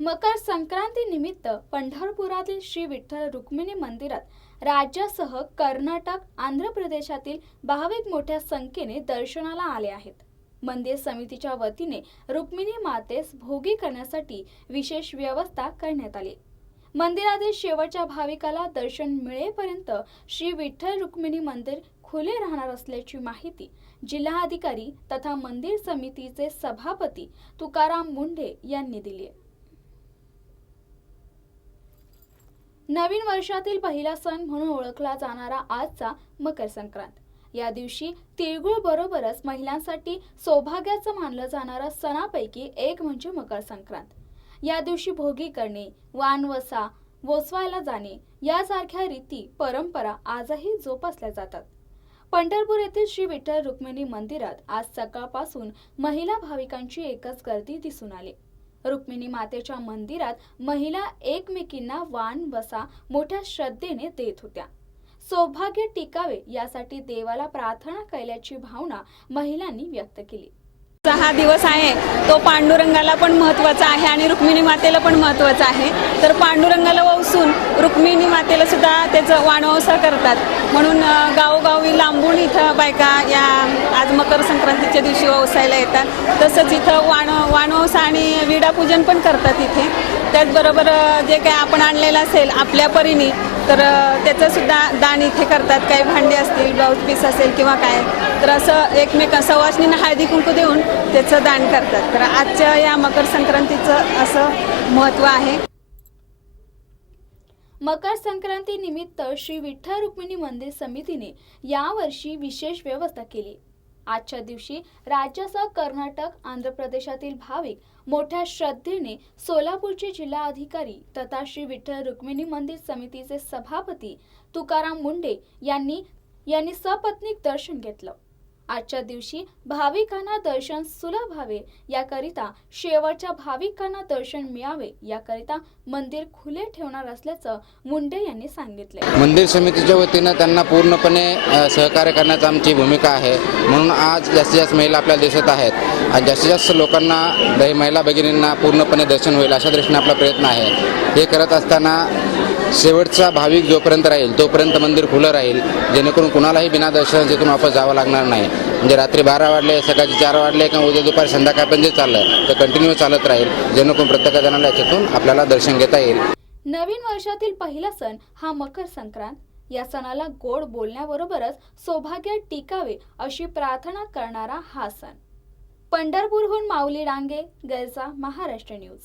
मकर संक्रांती निमित्त पंढरपुरातील श्री विठ्ठल रुक्मिणी मंदिरात राज्यासह कर्नाटक आंध्र प्रदेशातील भाविक मोठ्या संख्येने दर्शनाला आले आहेत. मंदिर समितीच्या वतीने रुक्मिणी मातेस भोगी करण्यासाठी विशेष व्यवस्था करण्यात आली. मंदिरातील शेवटच्या भाविकाला दर्शन मिळेपर्यंत श्री विठ्ठल रुक्मिणी मंदिर खुले राहणार असल्याची माहिती जिल्हाधिकारी तथा मंदिर समितीचे सभापती तुकाराम मुंढे यांनी दिली आहे. नवीन वर्षातील पहिला सण म्हणून ओळखला जाणारा आजचा मकर संक्रांत. या दिवशी तिळगुळ बरोबरच महिलांसाठी सौभाग्याचं मानलं जाणारा सणापैकी एक म्हणजे मकर संक्रांत. या दिवशी भोगी करणे वानवसा वोसवायला जाणे यासारख्या रीती परंपरा आजही जोपासल्या जातात. पंढरपूर येथील श्री विठ्ठल रुक्मिणी मंदिरात आज सकाळपासून महिला भाविकांची एकच गर्दी दिसून आली. रुक्मिणी मातेच्या मंदिरात महिला एकमेकींना वान वसा मोठ्या श्रद्धेने देत होत्या. सौभाग्य टिकावे यासाठी देवाला प्रार्थना केल्याची भावना महिलांनी व्यक्त केली. हा दिवस आहे. तो पांडुरंगाला पण महत्त्वाचा आहे आणि रुक्मिणी मातेला पण महत्त्वाचा आहे. तर पांडुरंगाला वसून रुक्मिणी मातेला सुद्धा त्याचं वाणवसा करतात. म्हणून गावोगावी लांबून इथं बायका या आज मकर संक्रांतीच्या दिवशी वसायला येतात. तसंच इथं वाण वाणवसा आणि विडापूजन पण करतात इथे. त्याचबरोबर जे काही आपण आणलेलं असेल आपल्या परीने तर त्याचंसुद्धा त्याचं सुद्धा दान इथे करतात. काही भांडी असतील ब्लाऊज पीस असेल किंवा काय तर असं एकमेक सवासनींना हळदी कुंकू देऊन त्याचं दान करतात. तर आजच्या या मकर संक्रांतीचं असं महत्त्व आहे. मकर संक्रांती निमित्त श्री विठ्ठल रुक्मिणी मंदिर समितीने यावर्षी विशेष व्यवस्था केली. आजच्या दिवशी राज्यासह कर्नाटक आंध्र प्रदेशातील भाविक मोठ्या श्रद्धेने सोलापूरचे जिल्हाधिकारी तथा श्री विठ्ठल रुक्मिणी मंदिर समितीचे सभापती तुकाराम मुंडे यांनी यांनी सपत्नीक दर्शन घेतलं. आजच्या दिवशी भाविकांना दर्शन सुलभ व्हावे याकरिता शेवटच्या भाविकांना दर्शन मिळावे याकरिता मंदिर खुले ठेवणार असल्याचं मुंडे यांनी सांगितले. मंदिर समितीच्या वतीनं त्यांना पूर्णपणे सहकार्य करण्याची आमची भूमिका आहे. म्हणून आज जास्तीत जास्त महिला आपल्या देशात आहेत. आणि जास्तीत जास्त लोकांना महिला भगिनींना पूर्णपणे दर्शन होईल अशा दृष्टीने आपला प्रयत्न आहे. हे करत असताना शेवटचा भाविक जोपर्यंत राहील तोपर्यंत मंदिर खुलं राहील. जेणेकरून कुणालाही बिना दर्शन तिथून वापस जावं लागणार नाही. म्हणजे रात्री बारा वाजले सकाळचे चार वाजले किंवा उद्या दुपारी संध्याकाळपर्यंत जे चाललं तर कंटिन्यू चालत राहील. जेणेकरून प्रत्येक जणाला याच्यातून आपल्याला दर्शन घेता येईल. नवीन वर्षातील पहिला सण हा मकर संक्रांत. या सणाला गोड बोलण्याबरोबरच सौभाग्य टिकावे अशी प्रार्थना करणारा हा सण. पंढरपूरहून माऊली डांगे गरजा महाराष्ट्र न्यूज.